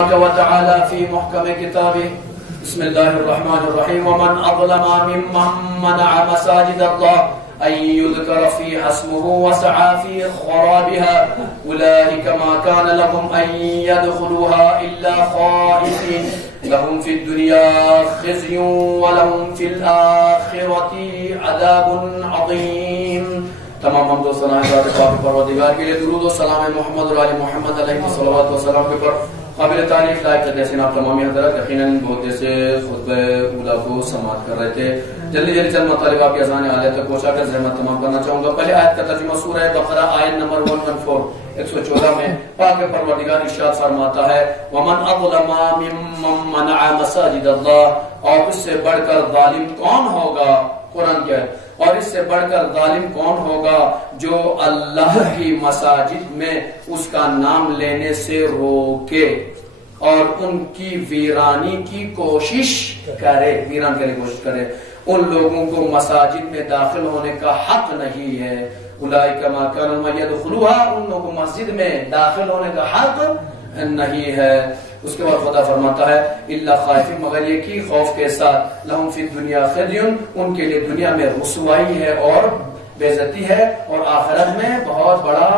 وتعالى في محكم كتابه بسم الله الرحمن الرحيم ومن أظلم ممن منع مساجد الله أن يذكر فيها اسمه وسعى في خرابها أولئك ما كان لهم أن يدخلوها إلا خائفين لهم في الدنيا خزي ولهم في الآخرة عذاب عظيم. تمام حمد و ثنا ذات پاک پروردگار کے لیے، درود و سلام محمد اور آل محمد علیہ الصلوات والسلام کے پر قابل تعریف لائق جیسے آپ تمامی حضرات یقیناً بہت جیسے خطبہ اولیٰ کو سماعت کر رہے تھے. جلدی جلدی چند مطالب آپ کی اذان عالیہ تک پہنچا کر زحمت تمام کرنا چاہوں گا. پہلے آیت کا ترجمہ سورہ بقرہ آیت نمبر 114 میں پاک پروردگار ارشاد فرماتا ہے وَمَنْ أَظْلَمَ مِمَّنْ مَنَعَ مَسَاجِدَ اللَّهِ، اور اس سے بڑھ کر ظالم کون ہوگا، قرآن کیا ہے، اور اس سے بڑھ کر ظالم کون ہوگا جو اللہ کی مساجد میں اس کا نام لینے سے روکے اور ان کی ویرانی کی کوشش کرے، ویران کرنے کی کوشش کرے. ان لوگوں کو مساجد میں داخل ہونے کا حق نہیں ہے. اولئک ما کانوا یدخلوها، ان لوگوں کو مسجد میں داخل ہونے کا حق نہیں ہے. اس کے بعد خدا فرماتا ہے الا خائفین، مگر یہ کی خوف کے ساتھ، لہم فی الدنیا خزی، ان کے لیے دنیا میں رسوائی ہے اور بے عزتی ہے، اور آخرت میں بہت بڑا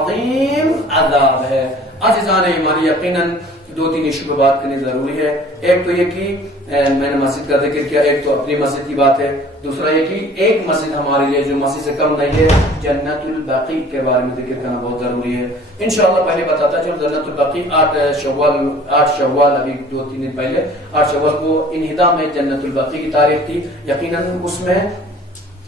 عظیم عذاب ہے. عزیزان ایمانی، یقیناً دو تین ایشو پہ بات کرنی ضروری ہے. ایک تو یہ کہ میں نے مسجد کا ذکر کیا، ایک تو اپنی مسجد کی بات ہے. دوسرا یہ کہ ایک مسجد ہمارے لیے جو مسجد سے کم نہیں ہے، جنت البقیع کے بارے میں ذکر کرنا بہت ضروری ہے. انشاءاللہ پہلے بتاتا چلو جنت البقیع 8 شوال ابھی 2-3 دن پہلے 8 شوال کو انہدا میں جنت البقیع کی تاریخ تھی. یقیناً اس میں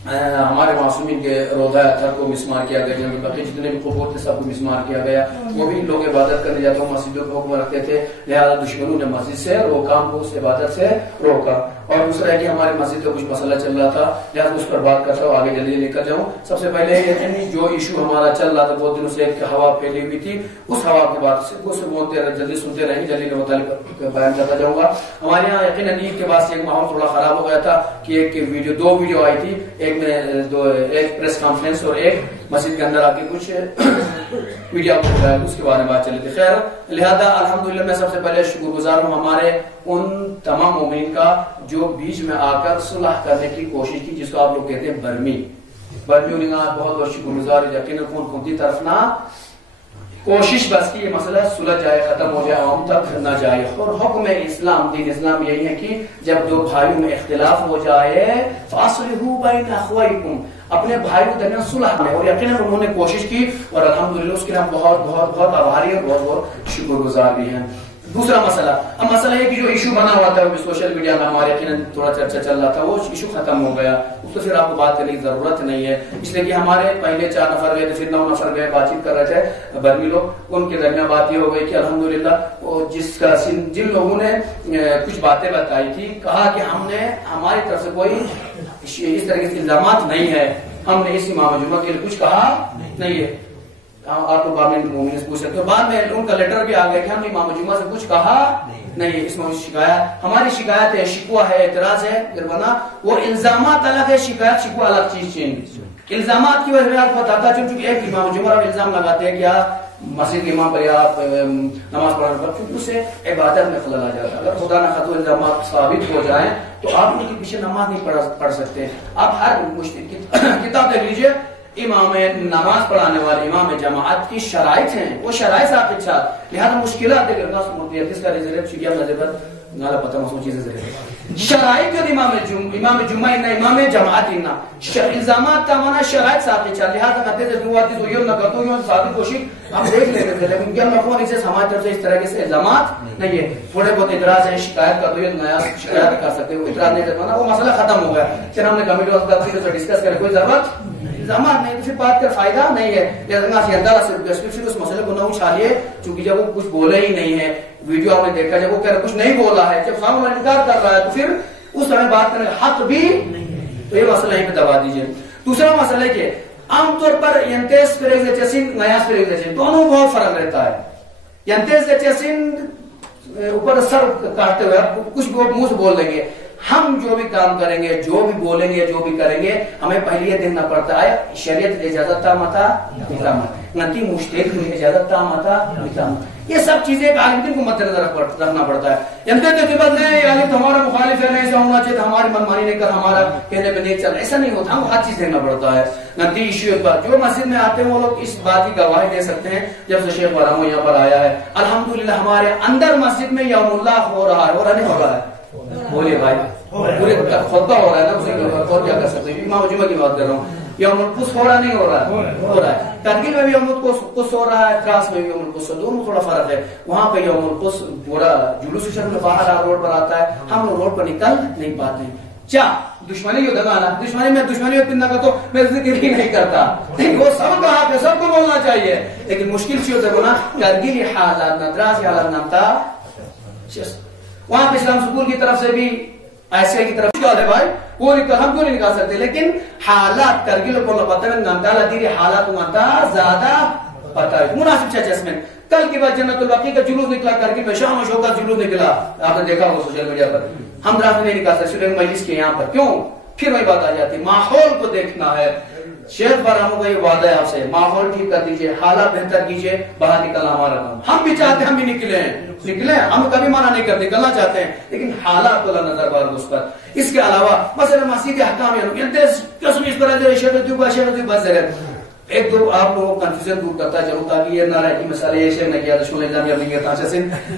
ہمارے معصومین کے روضہ اطہر کو مسمار کیا گیا، جنت البقیع جتنے بھی قبور تھے سب کو مسمار کیا گیا. وہ بھی لوگ عبادت کرنے جاتے ہیں، مسجدوں کو حکم رکھتے تھے، لہذا دشمنوں نے مسجد سے روکا، کو اس عبادت سے روکا. اور دوسرا ہے کہ ہماری مسجد کا کچھ مسئلہ چل رہا تھا، لہذا اس پر بات کرتا ہوں، آگے جلدی لے کر جاؤں. سب سے پہلے یقینی جو ایشو ہمارا چل رہا تھا بہت دنوں سے، ایک ہوا پھیلی ہوئی تھی، اس ہوا کے بعد سے وہ بولتے رہے، جلدی سنتے رہیں، جلدی کے متعلق بیان کرتا جاؤں گا. ہمارے یہاں یقیناً عید کے بعد سے ایک ماحول تھوڑا خراب ہو گیا تھا کہ ایک ویڈیو، 2 ویڈیو آئی تھی، ایک میں ایک پریس کانفرنس اور ایک مسجد کے اندر آ کے کچھ میڈیا کو اس کے بارے میں بات چلی تھی. خیر، لہذا الحمدللہ میں سب سے پہلے شکر گزار ہوں ہمارے ان تمام مومنین کا جو بیچ میں آ کر صلح کرنے کی کوشش کی، جس کو آپ لوگ کہتے ہیں برمی انہیں بہت بہت شکر گزار. یقیناً کون کی طرف نہ کوشش بس کی یہ مسئلہ صلح جائے، ختم ہو جائے، عوام تک نہ جائے. اور حکم اسلام، دین اسلام یہی ہے کہ جب دو بھائیوں میں اختلاف ہو جائے فاصلحوا بین اخویکم، اپنے بھائیوں کے درمیان صلح کریں. اور یقیناً انہوں نے کوشش کی اور الحمدللہ اس کے لیے ہم بہت بہت بہت آبھاری اور بہت بہت شکر گزار بھی ہیں. دوسرا مسئلہ، اب مسئلہ ہے کہ جو ایشو بنا ہوا تھا سوشل میڈیا میں ہمارے یقیناً تھوڑا چرچا چل رہا تھا، وہ ایشو ختم ہو گیا. اس کو پھر آپ کو بات کرنے کی ضرورت نہیں ہے، اس لیے کہ ہمارے پہلے 4 نفر گئے، پھر 9 نفر گئے، بات چیت کر رہے تھے برمی لوگ. ان کے درمیان بات یہ ہو گئی کہ الحمدللہ جن لوگوں نے کچھ باتیں بتائی تھی، کہا کہ ہم نے ہماری طرف سے کوئی اس طرح کے الزامات نہیں ہے، ہم نے اس امام جمعہ کے لیے کچھ کہا نہیں ہے. آپ لوگ مومن سے پوچھ سکتے ہو. بعد میں ان کا لیٹر بھی آ گیا کہ ہم نے امام جمعہ سے کچھ کہا نہیں ہے. اس میں شکایت، ہماری شکایت ہے، شکوہ ہے، اعتراض ہے، گربنا. وہ الزامات الگ ہے، شکایت شکوہ الگ چیز چینج. الزامات کی وجہ سے آپ بتاتا چونکہ ایک امام جمعہ الزام لگاتے ہیں کہ آپ مسجد کے امام پر یا آپ نماز پڑھنے پر، کیونکہ اس سے عبادت میں خلل آ جاتا ہے. اگر خدا نہ خواہ الزامات ثابت ہو جائیں تو آپ ان کے پیچھے نماز نہیں پڑھ سکتے. آپ ہر مشکل کتاب دیکھ لیجیے، امام نماز پڑھانے والے امام جماعت کی شرائط ہیں، وہ شرائط ثابت چھا، لہذا مشکلات دیکھ کرنا سمجھتی ہے. کس کا ریزرٹ چکیا نظر نالا پتہ مسئلہ چیزیں ذریعے شرائط کے امام جمعہ امام جماعت الزامات کا معنی شرائط ثابت چھا، لہذا نتے سے دواتیز ہوئی اور نکتوں ہی ثابت کوشش ہم دیکھ لیتے تھے. لیکن کیا مفہوم اسے ہماری طرف سے اس طرح کے سے الزامات نہیں ہے. تھوڑے بہت اعتراض ہیں، شکایت کر دو، نیا شکایت کر سکتے ہو، اعتراض نہیں کرنا، وہ مسئلہ ختم ہو گیا. پھر ہم نے کمیٹی سے ڈسکس کرے، کوئی ضرورت الزامات نہیں، پھر بات کر فائدہ نہیں ہے. پھر اس مسئلے کو نہ اچھالیے، چونکہ جب وہ کچھ بولے ہی نہیں ہے، ویڈیو آپ نے دیکھا جب وہ کہہ رہا کچھ نہیں بولا ہے، جب سامنے والا انکار کر رہا ہے تو پھر اس طرح بات کرنے کا حق بھی نہیں ہے. تو یہ مسئلہ یہیں پہ دبا دیجیے. دوسرا مسئلہ ہے کہ عام طور پر ینتیس پریگزیچسن نیاس پریگزیچسن دونوں بہت فرق رہتا ہے. ینتیس پریگزیچسن اوپر سر کاٹتے ہوئے کچھ منہ سے بول دیں گے. ہم جو بھی کام کریں گے، جو بھی بولیں گے، جو بھی کریں گے، ہمیں پہلے یہ دیکھنا پڑتا ہے شریعت اجازت تا متا نتی مشتق اجازت تا متا. یہ سب چیزیں ایک عالم دین کو مد نظر رکھنا پڑتا ہے. نہیں عالم تو ہمارا مخالف ہے, نہیں ایسا ہونا چاہیے, ہماری منمانی نہیں کر, ہمارا کہنے پہ نہیں چل, ایسا نہیں ہوتا. ہم ہر چیز دیکھنا پڑتا ہے. نتی ایشو پر جو مسجد میں آتے ہیں وہ لوگ اس بات کی گواہی دے سکتے ہیں. جب سے شیخ برہمو یہاں پر آیا ہے الحمدللہ ہمارے اندر مسجد میں یوم اللہ ہو رہا ہے. ہو رہا نہیں ہو رہا ہے؟ بولیے بھائی, پورے خطبہ ہو رہا ہے نا, اسے اور کیا کر سکتے ہیں. امام جمعہ کی بات کر رہا ہوں. یوم القدس ہو رہا نہیں ہو رہا ہے؟ ہو رہا ہے. کرگل میں بھی یوم القدس ہو رہا ہے, تراس میں بھی یوم القدس, دونوں تھوڑا فرق ہے. وہاں پہ یوم القدس پورا جلوس شکل میں باہر روڈ پر آتا ہے, ہم لوگ روڈ پر نکل نہیں پاتے ہیں. کیا دشمنی ہو دگانا, دشمنی اتنا کا تو میں ذکر ہی نہیں کرتا. وہ سب کا حق ہے, سب کو بولنا چاہیے, لیکن مشکل سی ہوتا ہے نا. کرگل حالات نتراس حالات نامتا وہاں پہ اسلام سکول کی طرف سے بھی ایسے کی طرف ہے بھائی, وہ ہم کیوں نہیں نکال سکتے. لیکن حالات کرگل کو پتہ ہے نامتا دیری حالات نامتا زیادہ پتہ ہے مناسب ایڈجسٹمنٹ. کل کی بات جنت البقیع کا جلوس نکلا کرگل میں, شام و شو کا جلوس نکلا, آپ نے دیکھا ہوگا سوشل میڈیا پر. ہم درخت نہیں نکال سکتے مجلس کے یہاں پر, کیوں؟ پھر وہی بات آ جاتی ہے, ماحول کو دیکھنا ہے. شیخ برہمو کا یہ وعدہ ہے آپ سے, ماحول ٹھیک کر دیجئے, حالات بہتر کیجئے, باہر نکلنا ہمارا کام. ہم بھی چاہتے ہیں ہم بھی نکلیں, ہم کبھی منع نہیں کرتے, نکلنا چاہتے ہیں, لیکن حالات کو نظر بار اس پر. اس کے علاوہ مثلا مسجد احکام ایک دو آپ لوگوں کنفیوژن دور کرتا ہے چلو, تاکہ یہ نہ رہے کہ مثلا یہ شیخ نے کیا دشمن الزام یا نہیں کیا تھا.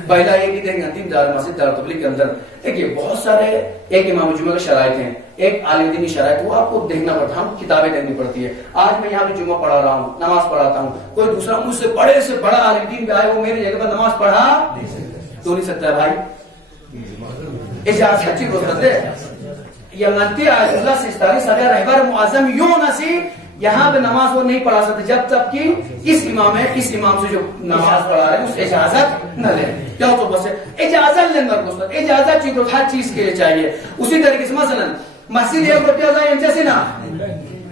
پہلا ایک ہی دیں گے انتیم دار مسجد دار تبلیغ کے اندر دیکھیے بہت سارے ایک امام جمعہ کے شرائط ہیں, ایک عالم دینی شرائط, وہ آپ کو دیکھنا پڑتا ہے. ہم کتابیں دیکھنی پڑتی ہے. آج میں یہاں پہ جمعہ پڑھا رہا ہوں, نماز پڑھاتا ہوں, کوئی دوسرا مجھ سے بڑا عالم دین پہ آئے, وہ میری جگہ پر نماز پڑھا تو نہیں سکتا ہے بھائی. اجازت سچی کو کرتے یا منتی آیت اللہ سے استاریس اگر رہبر معظم یوں نسی یہاں پہ نماز وہ نہیں پڑھا سکتے جب تک کہ اس امام سے جو نماز پڑھا رہے ہیں اس اجازت نہ لیں. کیا تو بس اجازت لیں گا, اجازت چیز ہر چیز کے لیے چاہیے. اسی طریقے سے مثلا مسجد ایک روپیہ جیسے نا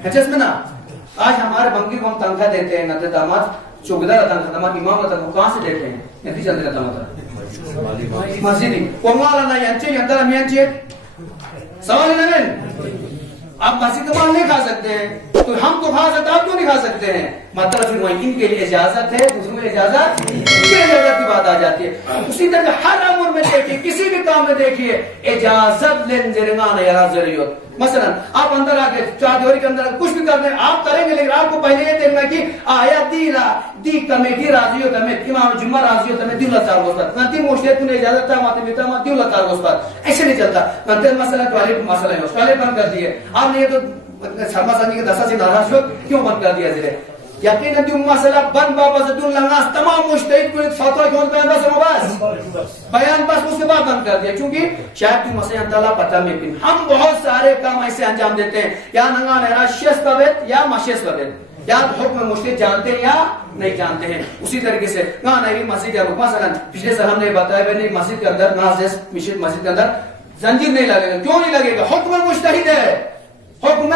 میں نا, آج ہمارے بنکی کو ہم تنخواہ دیتے ہیں, نہ داماد چوکیدار تنخواہ, داماد امام کا تنخواہ کہاں سے دیتے ہیں؟ نہیں چلتے رہتا مطلب مسجد وہ مالا نہ ینچے یندر ہم ینچے سوال نہیں. آپ مسجد کا مال نہیں کھا سکتے ہیں تو ہم تو کھا سکتے, آپ کیوں نہیں کھا سکتے ہیں؟ مطلب پھر وہیں ان کے لیے اجازت ہے, دوسروں میں اجازت کی بات آ جاتی ہے. اسی طرح ہر امر میں دیکھیے, کسی بھی کام میں دیکھیے اجازت لین جرمان یا ضرورت. مثلا آپ اندر آ کے چادری کے اندر کچھ بھی کرنے آپ کریں گے, لیکن آپ کو پہلے یہ دیکھنا کہ آیا دی کمیٹی راضی ہو تمہیں, امام جمعہ راضی ہو تمہیں دیو لچار گوشت نتی موشید کو اجازت تھا ماتے بیتا ماتے دیو لچار گوشت, ایسے نہیں چلتا. نتے مسئلہ ٹوائلٹ مسئلہ ہے, ٹوائلٹ بند کر دیے آپ نے, یہ تو شرما سنجی کے دسا سے ناراض ہو کیوں بند کر دیا ضلع یقیناً جو مسئلہ بند بابا سے دون لنگاس تمام مجتہد کو فتوہ کیوں بیان بس بیان بس اس کے بعد بند کر دیا, کیونکہ شاید تو مسئلہ انتاللہ پتہ میں پن ہم بہت سارے کام ایسے انجام دیتے ہیں یا ننگا نہرا شیس بابت یا مشیس بابت, یا حکم مجتہد جانتے ہیں یا نہیں جانتے ہیں. اسی طریقے سے نہ نہری مسجد یا مثلا پچھلے سال ہم نے بتایا میں نے مسجد کے اندر مسجد کے اندر زنجیر نہیں لگے گا. کیوں نہیں لگے گا؟ حکم مجتہد ہے, حکم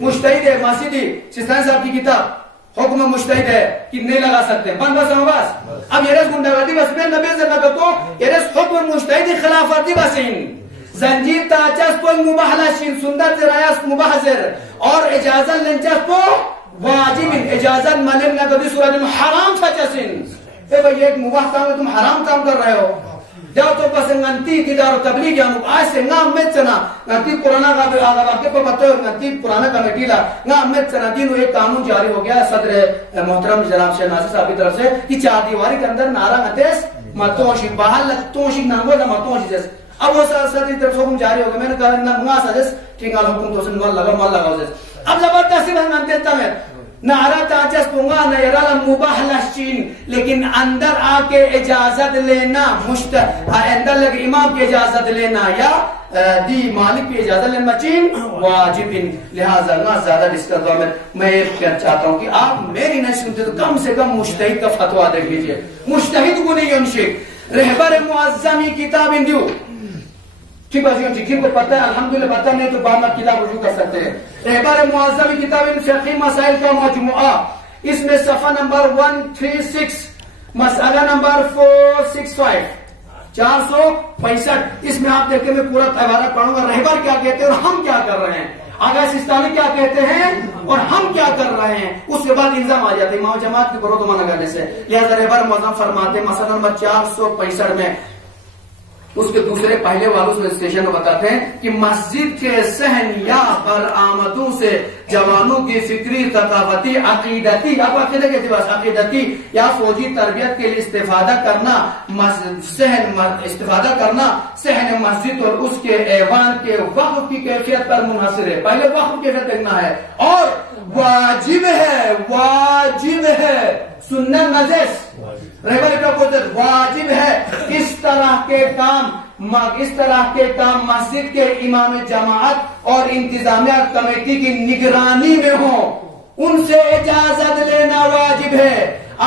مجتہد ہے. مسجدی سستانی صاحب کی کتاب حکم مجتہد ہے کہ نہیں لگا سکتے, بند بس ہوں بس. اب یہ رس گنڈاگردی بس میں نبی سے نہ تو یہ رس حکم مجتہد خلاف ورزی بسین زنجیر تاچس کو مباح لشین سنت رایس مباح زر اور اجازت لنچس کو واجب اجازت ملن نگدی سورج حرام سچسین. اے بھئی ایک مباح کام ہے, تم حرام کام کر رہے ہو. جاؤ تو پس ننتی دیدار و تبلیغ یا آج سے نام مت سنا ننتی پرانا کا آگا واقع کو بتاؤ ننتی پرانا کمیٹی لا نام مت سنا دینو ایک قانون جاری ہو گیا صدر محترم جناب شیخ ناصر صاحب کی طرف سے کہ 4 دیواری کے اندر نعرہ نتیس متوشی باہر لتوشی نامو دا متوشی جیس. اب وہ صدر کی طرف سے حکم جاری ہو گیا, میں نے کہا نمگا سجس ٹھیک ہے حکم تو سے مال لگا جیس. اب زبردستی میں ننتیتا میں نعرہ تاجس پونگا نیرال مباح لشین, لیکن اندر آ کے اجازت لینا اندر لگے امام کی اجازت لینا یا دی مالک کی اجازت لینا چین واجب. لہذا نہ زیادہ ڈسکروا میں یہ کہنا چاہتا ہوں کہ آپ میری نہیں سنتے تو کم سے کم مجتہد کا فتوہ دیکھ لیجئے. مجتہد کو نہیں ینشک رہبر معظمی کتاب اندیو ٹھیک ہے جی کو پتہ ہے الحمدللہ, پتہ نہیں تو بعد میں کتاب رجوع کر سکتے ہیں. رہبر معظم کتاب فقہی مسائل کا مجموعہ, اس میں صفحہ نمبر 136 مسئلہ نمبر 465 465, اس میں آپ دیکھیں میں پورا عبارت پڑھوں گا رہبر کیا کہتے ہیں اور ہم کیا کر رہے ہیں. آغا سستانی کیا کہتے ہیں اور ہم کیا کر رہے ہیں. اس کے بعد الزام آ جاتے ہیں امام جماعت کے برو کرنے سے. لہذا رہبر معظم فرماتے ہیں مسئلہ نمبر 465 میں اس کے دوسرے پہلے والوں سے اسٹیشن میں بتاتے ہیں کہ مسجد کے صحن یا برآمدوں سے جوانوں کی فکری ثقافتی عقیدتی اب عقیدہ کے اعتبار سے عقیدتی یا فوجی تربیت کے لیے استفادہ کرنا صحن مسجد اور اس کے ایوان کے وقف کی کیفیت پر منحصر ہے. پہلے وقف کیفیت دیکھنا ہے اور واجب ہے سنت نجس رہبر کا واجب ہے اس طرح کے کام مسجد کے امام جماعت اور انتظامیہ کمیٹی کی نگرانی میں ہوں. ان سے اجازت لینا واجب ہے.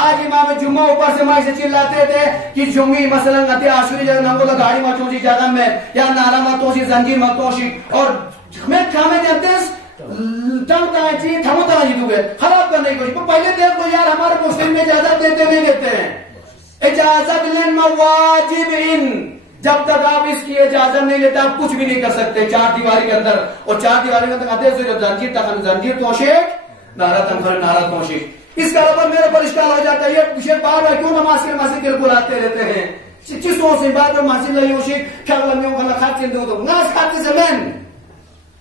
آج امام جمعہ اوپر سے مائی سے چلاتے تھے کہ جمعی مثلا نتی آشوری جگہ نمکو تو گاڑی مچوشی جگہ میں یا نارا متوشی زنجیر متوشی اور میں کھامے جانتے ہیں خراب کرنے کی کوشش. پہلے دیکھ لو یار ہمارے مسلم میں اجازت دیتے ہوئے دیتے ہیں. اجازت لینا واجب جب تک آپ اس کی اجازت نہیں لیتے آپ کچھ بھی نہیں کر سکتے چار دیواری کے اندر. اور چار دیواری کے اندر آتے ہیں زنجیر تک زنجیر توشیک نارا تنخر نارا توشیک. اس کا اوپر میرے پر اشکال ہو جاتا ہے یہ شیخ بار بار کیوں نماز کے مسجد کے بلاتے رہتے ہیں. چیزوں سے بعد میں مسجد لئی ہوشی کیا لمیوں کا خط چلتے ہو تو ناس خط سے مین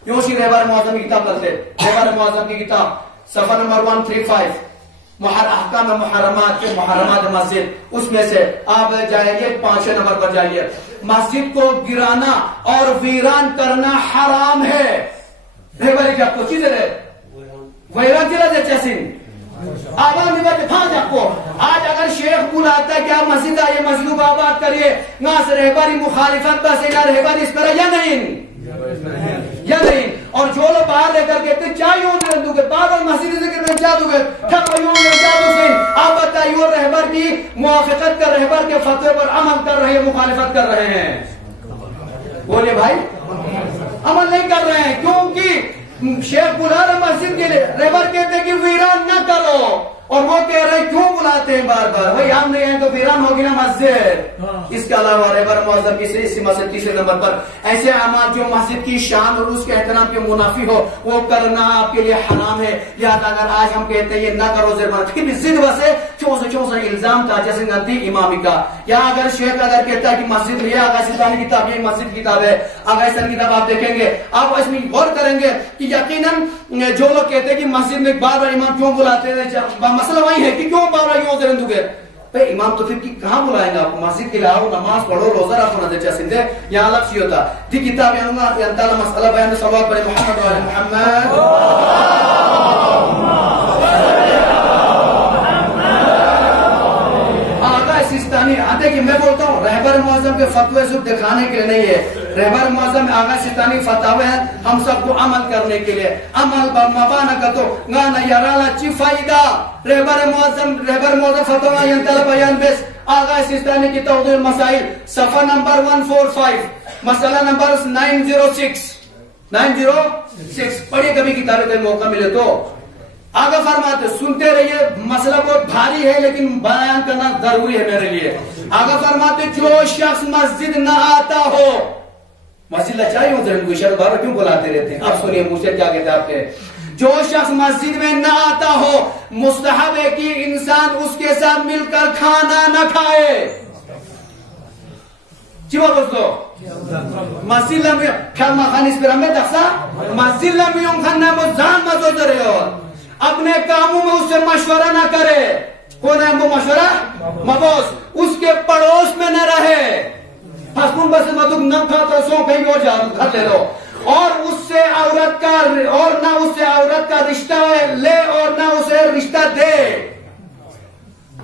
یوشی رہبر معظم کی کتاب کرتے. رہبر معظم کی کتاب صفحہ نمبر 135 احکام محرمات کے محرمات مسجد اس میں سے آپ جائیے 5 نمبر پر جائیے. مسجد کو گرانا اور ویران کرنا حرام ہے. رہبر کیا کو چیز ہے ویران چلا دے چیسن آباد میں بات پھانچ آپ کو. آج اگر شیخ بلاتا ہے کہ آپ مسجد آئیے مسجد کو آباد کریے ناس رہبری مخالفت بس اینا رہبری اس طرح یا نہیں اور جو لوگ باہر لے کر کہتے چاہیے ہوں دے دوں گے بار بار مسجد سے کہتے چاہ دوں گے آپ بتائیے رہبر کی موافقت کر رہبر کے فتوے پر عمل کر رہے ہیں مخالفت کر رہے ہیں. بولے بھائی عمل نہیں کر رہے ہیں کیونکہ شیخ بلا رہے مسجد کے لیے رہبر کہتے کہ ویران نہ کرو اور وہ کہہ رہے کیوں بلاتے ہیں بار بار بھائی ہم نہیں ہیں تو ویران ہوگی نا مسجد. اس کے علاوہ رہبر معظم کی اسی مسجد تیسرے نمبر پر ایسے اعمال جو مسجد کی شان اور اس کے احترام کے منافی ہو وہ کرنا آپ کے لیے حرام ہے. لہذا اگر آج ہم کہتے ہیں یہ نہ کرو ضرور پھر بھی ضد وسے چون الزام تھا جیسے غلطی امامی کا. یا اگر شیخ اگر کہتا ہے کہ مسجد یہ آغا سلطانی کتاب یہ مسجد کتاب ہے آغا سلطانی کتاب آپ دیکھیں گے آپ اس میں غور کریں گے کہ یقیناً جو لوگ کہتے ہیں کہ مسجد میں بار بار امام کیوں بلاتے ہیں مسئلہ وہی ہے کہ کیوں بار بار کیوں ذرن دو گئے بھئی امام تو پھر کہاں بلائیں گا آپ کو مسجد کے لاؤ نماز پڑھو روزہ رکھو نظر چاہ سندے یہاں الگ سی ہوتا دی کتاب یعنی انتالا مسئلہ بیان صلوات پر محمد و محمد آقا سستانی آتے کہ میں بولتا ہوں رہبر معظم کے فتوے صرف دکھانے کے لیے نہیں ہے. رہبر معظم آغا سستانی فتاوے ہیں ہم سب کو عمل کرنے کے لیے. عمل مبانا کا تو گانا یارالا چی فائدہ رہبر معظم فتوہ ینتال بیان بیس آغا سستانی کی توضیح مسائل صفحہ نمبر 145 مسئلہ نمبر 906 پڑھئے کبھی کتابیں کا موقع ملے تو. آگا فرماتے سنتے رہیے مسئلہ بہت بھاری ہے لیکن بیان کرنا ضروری ہے میرے لیے. آگا فرماتے جو شخص مسجد نہ آتا ہو مسجد چاہیے ہوں ذرا کوئی شرط بار کیوں بلاتے رہتے ہیں. آپ سنیے مجھے کیا کہتے ہیں آپ کے جو شخص مسجد میں نہ آتا ہو مستحب ہے کہ انسان اس کے ساتھ مل کر کھانا نہ کھائے. چیوا بستو مسجد لمیوں کھا مخان اس پر ہمیں دخصا مسجد لمیوں کھانا مزان مزو جرے ہو اپنے کاموں میں اس سے مشورہ نہ کرے. کون ہے وہ مشورہ مبوس اس کے پڑوس میں نہ رہے حسن بس مدوک نہ کھاتا سو کہیں اور جا کھا لے لو اور اس سے عورت کا اور نہ اس سے عورت کا رشتہ لے اور نہ اسے رشتہ دے.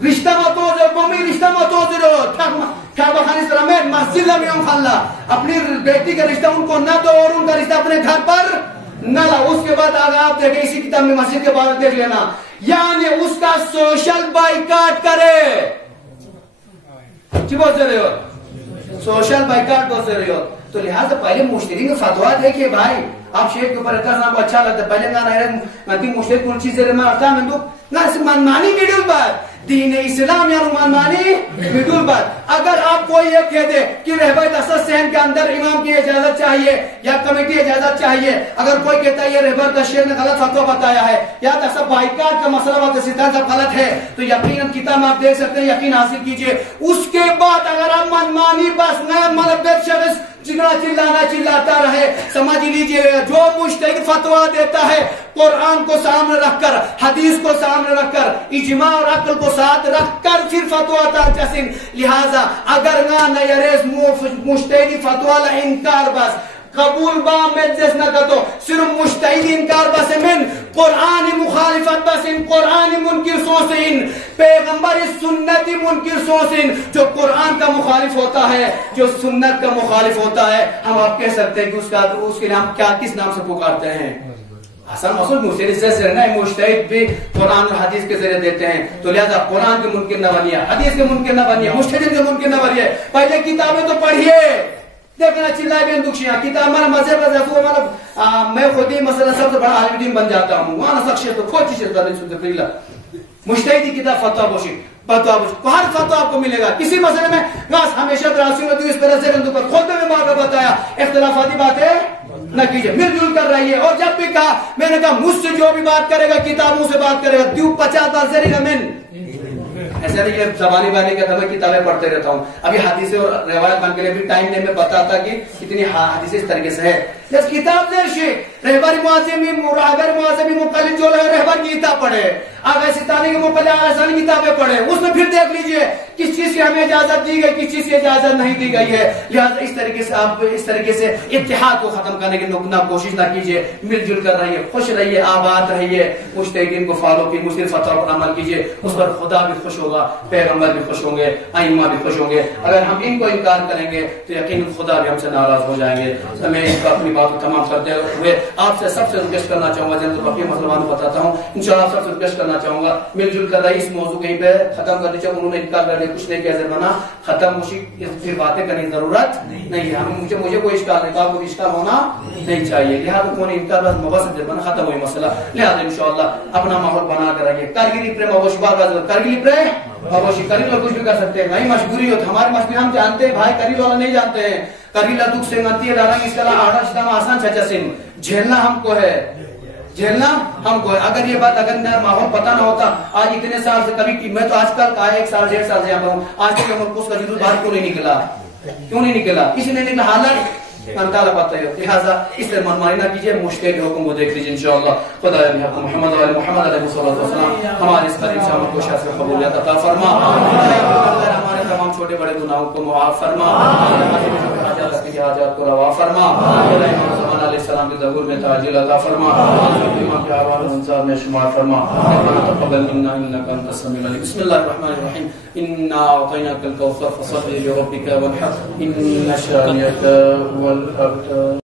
رشتہ متوزر قومی رشتہ متوزر ہو کیا بخانی سلام ہے مسجد لمیوں خلا اپنی بیٹی کا رشتہ ان کو نہ دو اور ان کا رشتہ اپنے گھر پر نہ لا. اس کے بعد آگا آپ دیکھیں اسی کتاب میں مسجد کے بارے دیکھ لینا یعنی اس کا سوشل بائیکاٹ کرے. چی بہت سے رہے ہو سوشل بائیکاٹ بہت سے رہے ہو. تو لہذا پہلے مشتری کا فتوہ دیکھئے بھائی آپ شیخ کے اوپر اعتراض کو اچھا لگتا ہے پہلے نہ رہے مشتری کون چیز سے میں ارتا میں تو نہ مانی میڈل بات دین اسلام یا منمانی بدون بات. اگر آپ کوئی یہ کہہ دے کہ رہبر دست سہن کے اندر امام کی اجازت چاہیے یا کمیٹی اجازت چاہیے, اگر کوئی کہتا ہے یہ رہبر تشہیر نے غلط فتویٰ بتایا ہے یا دست بائیکاٹ کا مسئلہ بات ستان سب غلط ہے, تو یقیناً کتاب میں آپ دیکھ سکتے ہیں, یقین حاصل کیجئے. اس کے بعد اگر آپ منمانی بس نیا ملبت شخص جتنا چلانا چلاتا رہے, سمجھ لیجئے جو مجتہد فتویٰ دیتا ہے قرآن کو سامنے رکھ کر, حدیث کو سامنے رکھ کر, اجماع اور عقل کو ساتھ رکھ کر پھر فتویٰ تاچسن. لہذا اگر نہ یریز مجتہدی فتویٰ لا انکار بس قبول با مجلس نہ تو صرف مجتہد انکار بس من قرآن مخالفت بس ان قرآن منکر سوسین پیغمبر سنت منکر سوسین. جو قرآن کا مخالف ہوتا ہے, جو سنت کا مخالف ہوتا ہے, ہم آپ کہہ سکتے ہیں کہ اس کے نام کیا کس نام سے پکارتے ہیں؟ حسن مسعود مجتہد سے رہنا ہے, مجتہد بھی قرآن اور حدیث کے ذریعے دیتے ہیں. تو لہذا قرآن کے منکر نہ بنیے, حدیث کے منکر نہ بنیے, مجتہد کے منکر نہ بنیے. پہلے کتابیں تو پڑھیے, دیکھنا چلائے بین دکھشیاں کتاب ہمارا مذہب ہے, میں خود ہی مثلا سب سے بڑا عالم دین بن جاتا ہوں, وہاں شخصیت تو کھوچی چیز کرنے سنتے پریلا مجتہدی کتاب فتویٰ بوشی ہر فتویٰ آپ کو ملے گا. کسی مسئلے میں بس ہمیشہ دراسی ہوتی ہے, اس طرح سے بندوں پر خود میں بات بتایا, اختلافاتی باتیں نہ کیجئے, مل جل کر رہیے. اور جب بھی کہا, میں نے کہا مجھ سے جو بھی بات کرے گا کتابوں سے بات کرے گا, دیو 50 بار زری رمین ایسا نہیں کہ زبانی بانی کا تھا, میں کتابیں پڑھتے رہتا ہوں. ابھی حدیث اور روایت بن کے لیے بھی ٹائم نہیں, میں بتاتا کہ کتنی حدیث اس طریقے سے ہے. جس کتاب دیر شیخ رہبر معظمی مقلد جو رہبر کی کتاب پڑھے, آغا ستانی کے مقلد آغا ستانی کتابیں پڑھے, اس میں پھر دیکھ لیجئے کس چیز سے ہمیں اجازت دی گئی, کس چیز سے اجازت نہیں دی گئی ہے. لہذا اس طریقے سے آپ اس طریقے سے اتحاد کو ختم کرنے کی کوشش نہ کیجئے, مل جل کر رہیے, خوش رہیے, آباد رہیے, مجتہدین کو فالو کی مسلم فتویٰ پر عمل کیجئے, اس پر خدا بھی خوش ہوگا, پیغمبر بھی خوش ہوں گے, ائمہ بھی خوش ہوں گے. اگر ہم ان کو انکار کریں گے تو یقیناً خدا بھی ہم سے ناراض ہو جائیں گے. میں اس کا اپنی بات کو تمام کرتے ہوئے آپ سے سب سے ریکویسٹ کرنا چاہوں گا, جن بقیہ مسلمانوں کو بتاتا ہوں, انشاءاللہ آپ سب سے ریکویسٹ کرنا چاہوں گا, مل جل کر رہی اس موضوع کہیں پہ ختم کر دیجیے. انہوں نے انکار کر دیا, کچھ نہیں کیا زرمانہ ختم, پھر باتیں کرنے کی ضرورت نہیں ہے. مجھے کوئی اشکال نہیں, کوئی اشکال ہونا نہیں چاہیے. لہٰذا کون انکار بس مبسط زرمانہ ختم ہوئی مسئلہ. لہٰذا انشاءاللہ اپنا ماحول بنا کر رہیے. کارگری پرے مبوشی بار کارگری پرے مبوشی کریل اور کچھ بھی کر سکتے ہیں. بھائی مجبوری ہوتی, ہماری مجبوری ہم جانتے ہیں بھائی, کریل والا نہیں جانتے ہیں. کریلا دکھ سے منتی ہے ڈالیں اس کا آڑا شدہ آسان چچا سن جھیلنا ہم کو ہے, جھیلنا ہم کو ہے. اگر یہ بات اگر ماحول پتا نہ ہوتا, آج اتنے سال سے کبھی میں تو آج کل کا 1 سال 1.5 سال سے یہاں پر ہوں, آج تک عمر کو اس کا جدو باہر کیوں نہیں نکلا, کیوں نہیں نکلا, کسی نے نکلا, حالت انتالا پاتا ہے. لہذا اس طرح منمانی نہ کیجئے, مجتہد کے حکم کو دیکھ لیجئے انشاءاللہ. خدا علیہ محمد علیہ محمد علیہ السلام ہمارے اس قریب سے عمل کو شاہ سے قبولیت عطا فرما, ہمارے تمام چھوٹے بڑے گناہوں کو معاف فرما, حاجات کو روا فرما, امام علیہ السلام کے ظہور میں تعجیل عطا فرما, امام کے احوال و انصاب میں شمار فرما. تقبل منا انک انت السمیع العلیم. بسم اللہ الرحمن الرحیم. انا اعطیناک الکوثر فصل لربک وانحر ان شانئک هو الابتر.